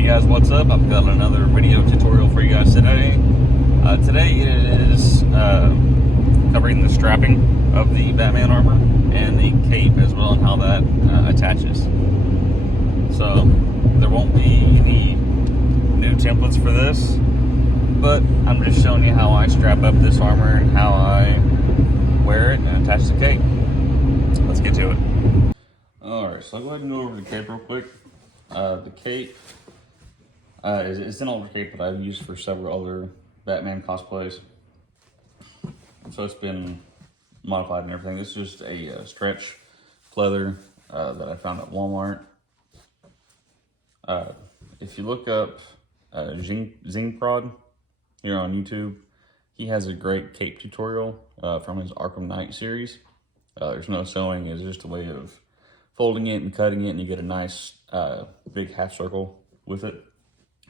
Hey guys, what's up? I've got another video tutorial for you guys today. Today it is covering the strapping of the Batman armor and the cape as well, and how that attaches. So there won't be any new templates for this, but I'm just showing you how I strap up this armor and how I wear it and attach the cape. Let's get to it. Alright, so I'll go ahead and go over the cape real quick. The cape it's an older cape that I've used for several other Batman cosplays, so it's been modified and everything. This is just a stretch pleather that I found at Walmart. If you look up Zing Prod here on YouTube, he has a great cape tutorial from his Arkham Knight series. There's no sewing, it's just a way of folding it and cutting it, and you get a nice big half circle with it.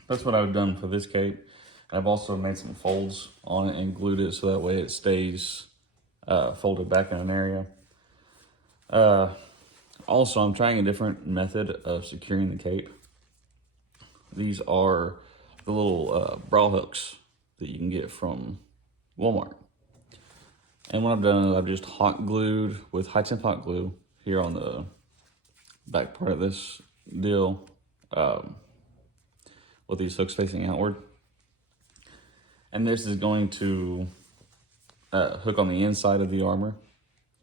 That's what I've done for this cape. I've also made some folds on it and glued it so that way it stays folded back in an area. Also, I'm trying a different method of securing the cape. These are the little bra hooks that you can get from Walmart. And what I've done is I've just hot glued with high temp hot glue here on the back part of this deal, with these hooks facing outward. And this is going to hook on the inside of the armor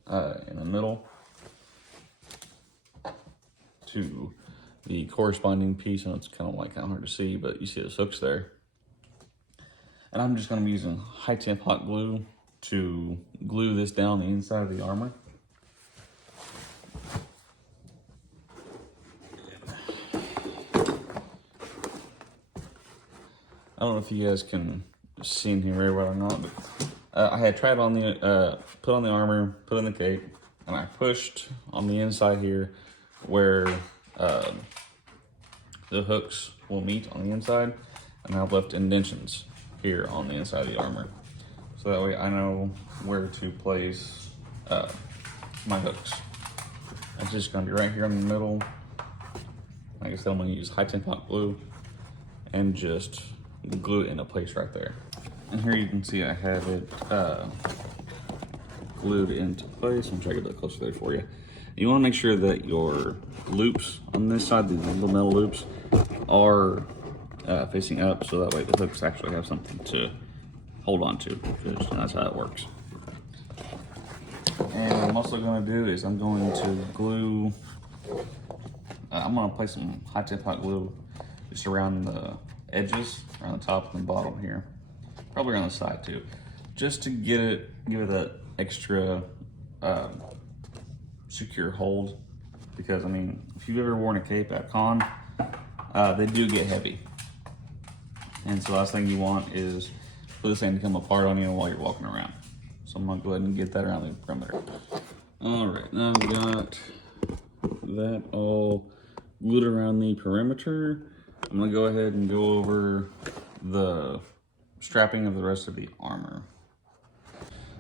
in the middle to the corresponding piece. And it's kind of hard to see, but you see those hooks there. And I'm just going to be using high temp hot glue to glue this down the inside of the armor. I don't know if you guys can see in here very well or not, but I had tried on the put on the armor, put in the cape, and I pushed on the inside here where the hooks will meet on the inside, and I've left indentions here on the inside of the armor, so that way I know where to place my hooks. It's just going to be right here in the middle. Like I said, I'm going to use high temp hot glue and just glue it into place right there. And here you can see I have it glued into place. I'm trying to get that closer there for you. You want to make sure that your loops on this side, these little metal loops, are facing up, so that way the hooks actually have something to hold on to. And that's how it works. And what I'm also going to do is I'm going to glue, I'm going to place some high temp hot glue just around the edges, around the top and the bottom here, probably around the side too, just to give it that extra secure hold. Because I mean, if you've ever worn a cape at con, they do get heavy, and so the last thing you want is for this thing to come apart on you while you're walking around. So I'm gonna go ahead and get that around the perimeter. All right, now I've got that all glued around the perimeter. I'm gonna go ahead and go over the strapping of the rest of the armor.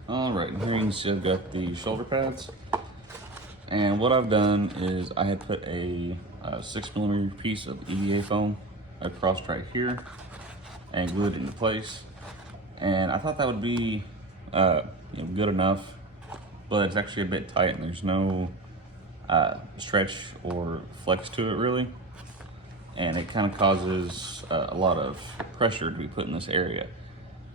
All right, and here you can see I've got the shoulder pads. And what I've done is I had put a 6mm piece of EVA foam across right here and glued it into place. And I thought that would be good enough, but it's actually a bit tight and there's no stretch or flex to it really. And it kind of causes a lot of pressure to be put in this area.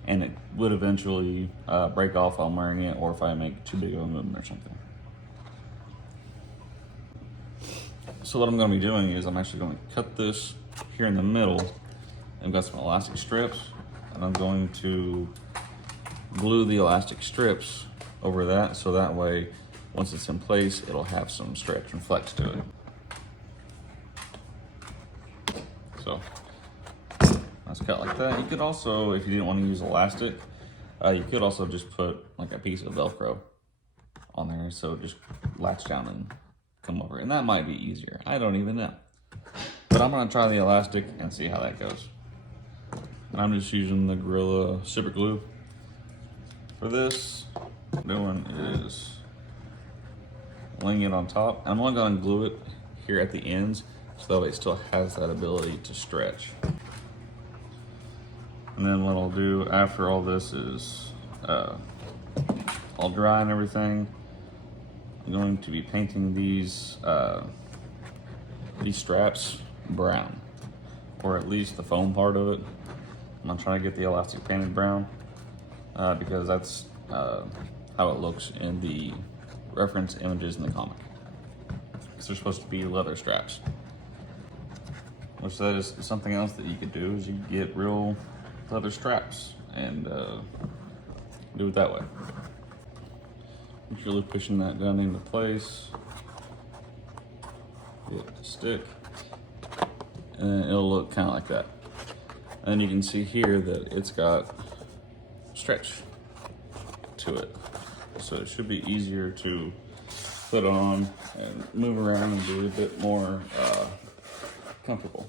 And it would eventually break off while I'm wearing it, or if I make too big of a movement or something. So what I'm going to be doing is I'm actually going to cut this here in the middle. I've got some elastic strips, and I'm going to glue the elastic strips over that, so that way, once it's in place, it'll have some stretch and flex to it. So that's cut like that. You could also, if you didn't want to use elastic, you could also just put like a piece of Velcro on there, so it just latch down and come over. And that might be easier. I don't even know. But I'm gonna try the elastic and see how that goes. And I'm just using the Gorilla Super Glue for this. What I'm doing is laying it on top. I'm only gonna glue it here at the ends So that way it still has that ability to stretch. And then what I'll do after all this is all dry and everything, I'm going to be painting these straps brown, or at least the foam part of it. I'm gonna try to get the elastic painted brown because that's how it looks in the reference images in the comic. Because they're supposed to be leather straps. Which that is something else that you could do, is you could get real leather straps and do it that way. Just really pushing that down into place. Get it to stick. And it'll look kind of like that. And you can see here that it's got stretch to it. So it should be easier to put on and move around and be a bit more comfortable.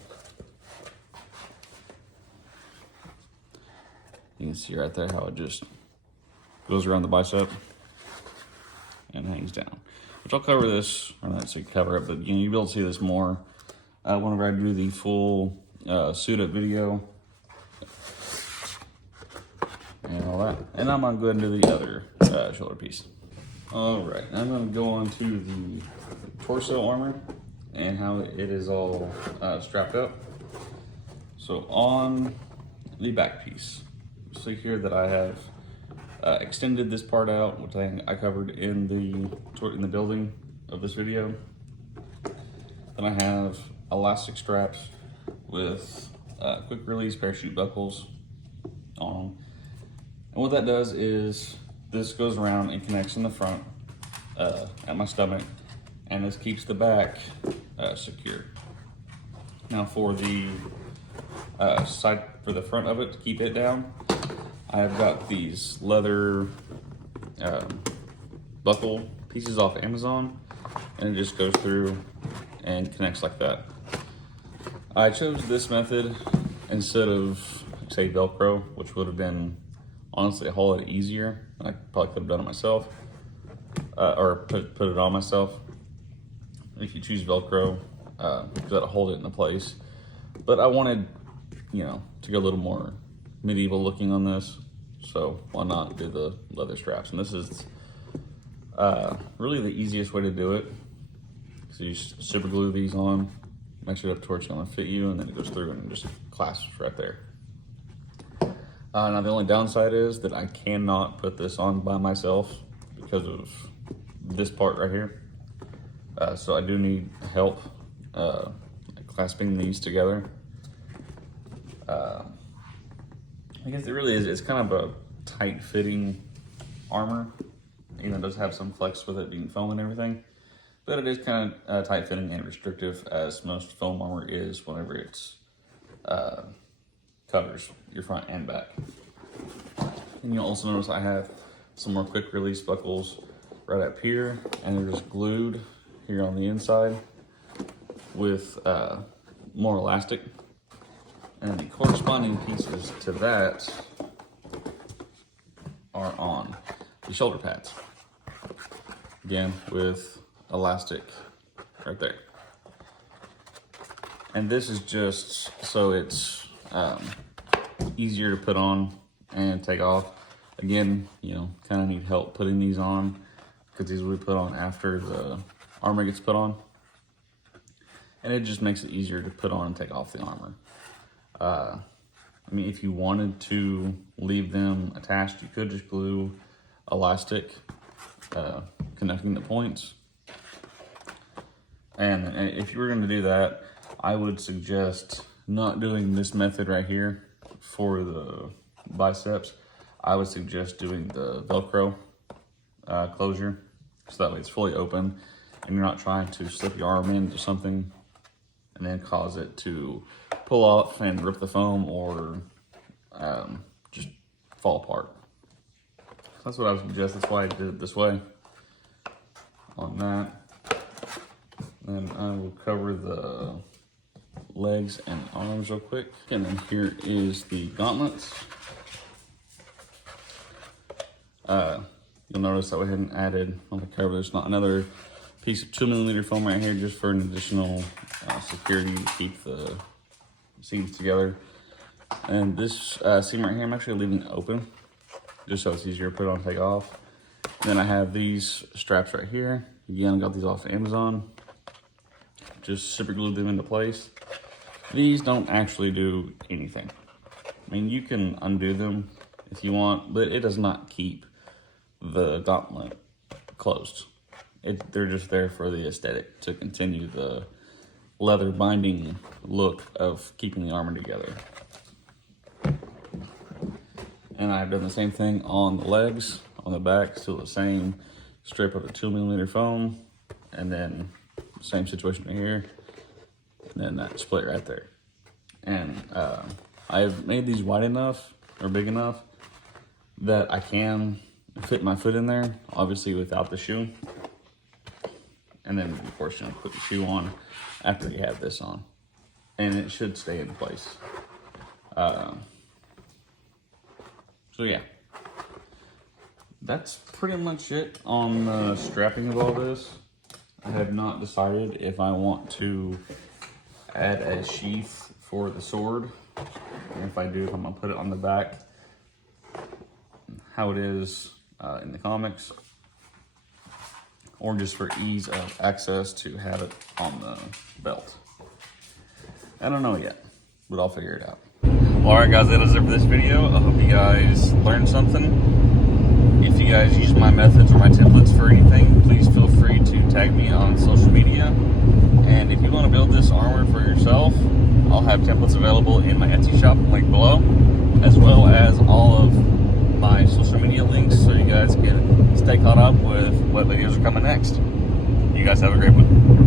You can see right there how it just goes around the bicep and hangs down. Which I'll cover this, or not say cover it, but you'll be able to see this more whenever I do the full suit up video and all that. And I'm gonna go ahead and do the other shoulder piece. All right, I'm gonna go on to the torso armor and how it is all strapped up. So on the back piece, see here that I have extended this part out, which I covered in the building of this video. Then I have elastic straps with quick release parachute buckles on them. And what that does is this goes around and connects in the front at my stomach, and this keeps the back secure. Now for the side, for the front of it, to keep it down, I've got these leather buckle pieces off Amazon, and it just goes through and connects like that. I chose this method instead of, say, Velcro, which would have been honestly a whole lot easier. I probably could have done it myself, or put it on myself. If you choose Velcro, that'll hold it into place. But I wanted, to go a little more medieval looking on this, so why not do the leather straps? And this is really the easiest way to do it. So you just super glue these on, match it up to where it's gonna fit you, and then it goes through and just clasps right there. Now the only downside is that I cannot put this on by myself because of this part right here. So I do need help clasping these together. I guess it really is, it's kind of a tight fitting armor. Even though it does have some flex with it being foam and everything. But it is kind of tight fitting and restrictive, as most foam armor is whenever it's covers your front and back. And you'll also notice I have some more quick release buckles right up here, and they're just glued here on the inside with more elastic. And the corresponding pieces to that are on the shoulder pads. Again, with elastic right there. And this is just so it's easier to put on and take off. Again, kind of need help putting these on because these will be put on after the armor gets put on. And it just makes it easier to put on and take off the armor. If you wanted to leave them attached, you could just glue elastic connecting the points. And if you were going to do that, I would suggest not doing this method right here for the biceps. I would suggest doing the Velcro closure, so that way it's fully open and you're not trying to slip your arm into something and then cause it to pull off and rip the foam or just fall apart. That's what I would suggest. That's why I did it this way on that. Then I will cover the legs and arms real quick. And then here is the gauntlets. You'll notice I went ahead and added on the cover, there's not another piece of 2mm foam right here just for an additional security to keep the seams together. And this seam right here, I'm actually leaving it open just so it's easier to put on and take off. And then I have these straps right here. Again, I got these off Amazon. Just super glued them into place. These don't actually do anything. I mean, you can undo them if you want, but it does not keep the gauntlet closed. They're just there for the aesthetic, to continue the leather binding look of keeping the armor together. And I've done the same thing on the legs, on the back, still the same strip of a 2mm foam, and then same situation right here, and then that split right there. And I've made these wide enough, or big enough, that I can fit my foot in there, obviously without the shoe. And then, of course, you know, put the shoe on after you have this on. And it should stay in place. So yeah, that's pretty much it on the strapping of all this. I have not decided if I want to add a sheath for the sword. And if I do, I'm gonna put it on the back, how it is in the comics, or just for ease of access to have it on the belt. I don't know yet, but I'll figure it out. Alright guys, that is it for this video. I hope you guys learned something. If you guys use my methods or my templates for anything, please feel free to tag me on social media. And if you want to build this armor for yourself, I'll have templates available in my Etsy shop, link below, as well as all of my social media links, so you guys can stay caught up with what videos are coming next. You guys have a great one.